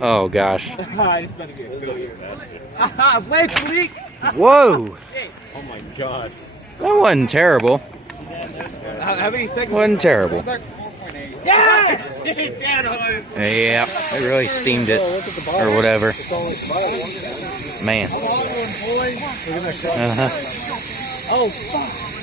Oh gosh. I just better get Blake leak. Whoa. Oh my god. That wasn't terrible. How many seconds? Wasn't terrible. Yes! Yeah, it really steamed it or whatever. Man. Oh, fuck.